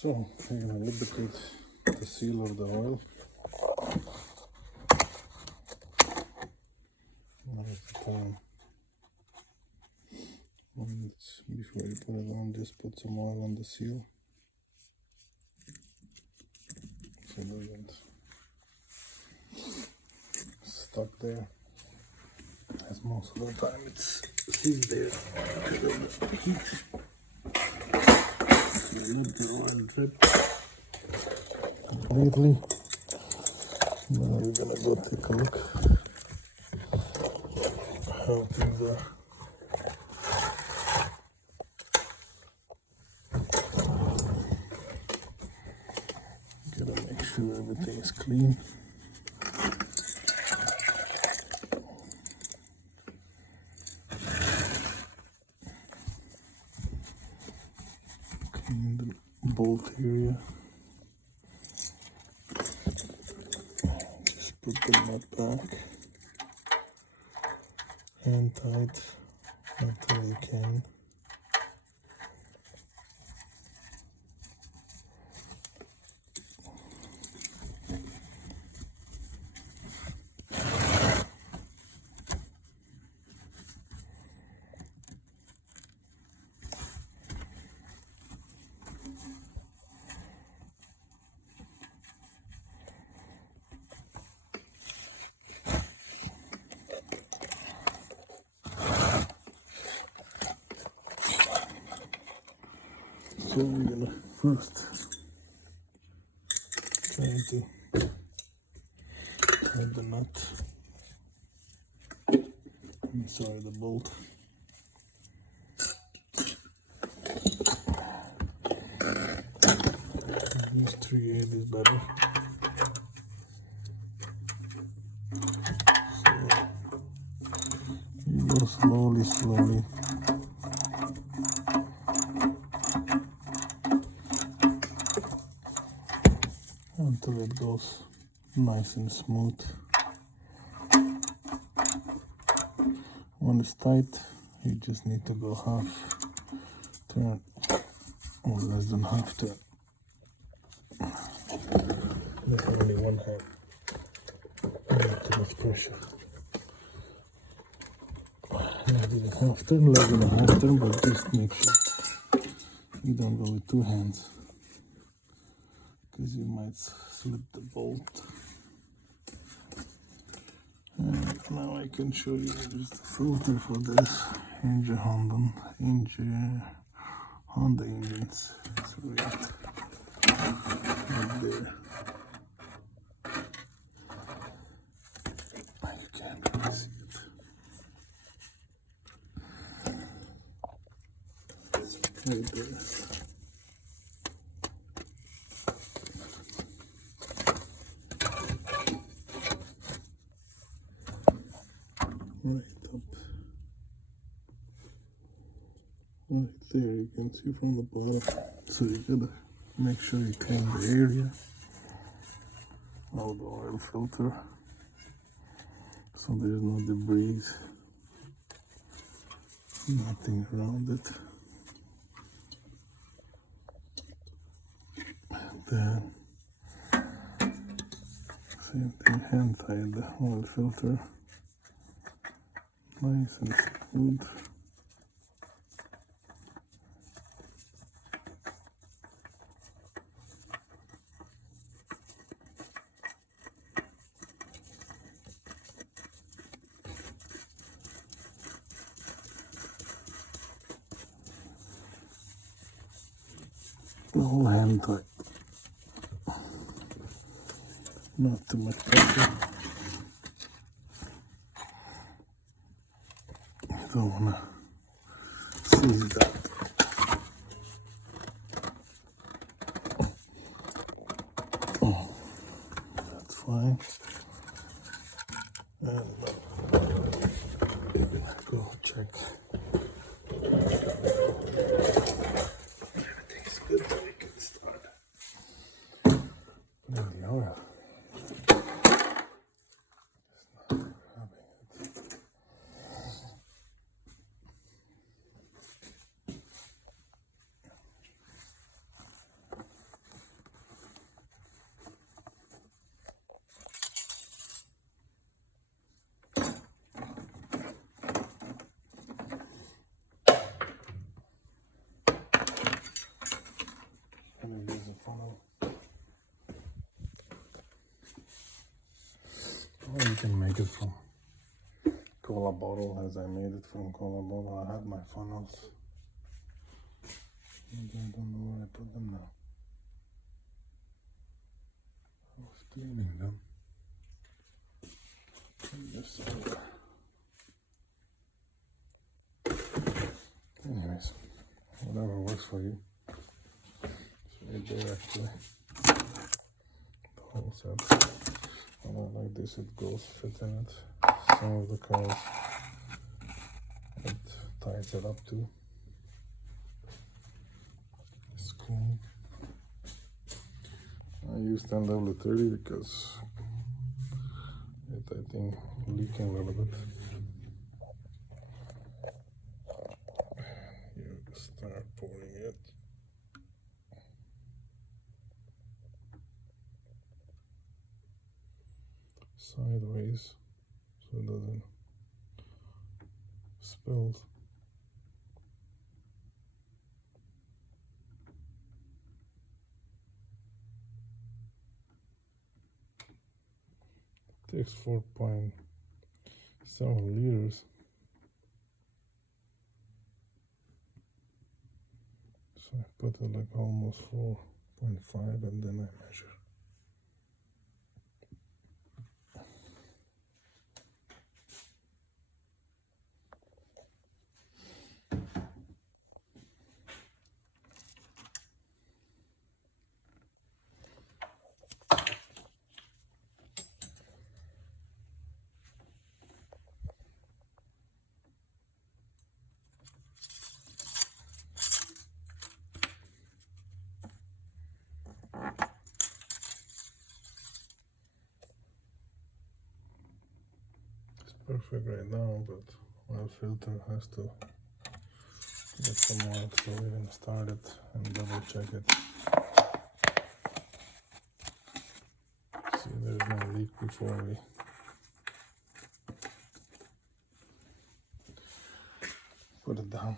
So we're gonna lubricate the seal of the oil. Now is the time. And before you put it on, just put some oil on the seal. So it doesn't stuck there. As most of the time it's sealed there because of the heat. So let the oil drip completely. Now we're gonna go take a look how things are. Gotta make sure everything is clean. Clean the bolt area. Just put the nut back and tight until you can. So we're gonna first try to tighten the nut. Sorry, the bolt. These 3/8 is better. So you go slowly. Until it goes nice and smooth. When it's tight, you just need to go half turn or less than half turn. Not only one hand. Not too much pressure. Maybe a half turn, less than a half turn, but just make sure you don't go with two hands, because you might slip the bolt. And now I can show you just the filter for this Inge Honda engines. So we got right there. You can't really see it. Right there. Right up, right there, you can see from the bottom. So you gotta make sure you clean the area of the oil filter so there's no debris, nothing around it. And then same thing, hand tie the oil filter. Nice and smooth. All hand tight. Not too much pressure. You don't wanna seize that. Oh, that's fine. And go check. Everything's good, then we can start putting the oil. Or you can make it from cola bottle, as I made it from cola bottle. I had my funnels. I don't know where I put them now. I was cleaning them. This over. Anyways, whatever works for you. So right there, actually, the whole set. I don't like this, it goes fit in it. Some of the cars, it ties it up too. It's clean. I use 10W30 because it, I think, leaking a little bit. You start pouring it. Sideways so it doesn't spill. It takes 4.7 liters. So I put it like almost 4.5 and then I measure. Perfect right now, but oil filter has to get some oil, so we're gonna start it and double check it. See there's no leak before we put it down.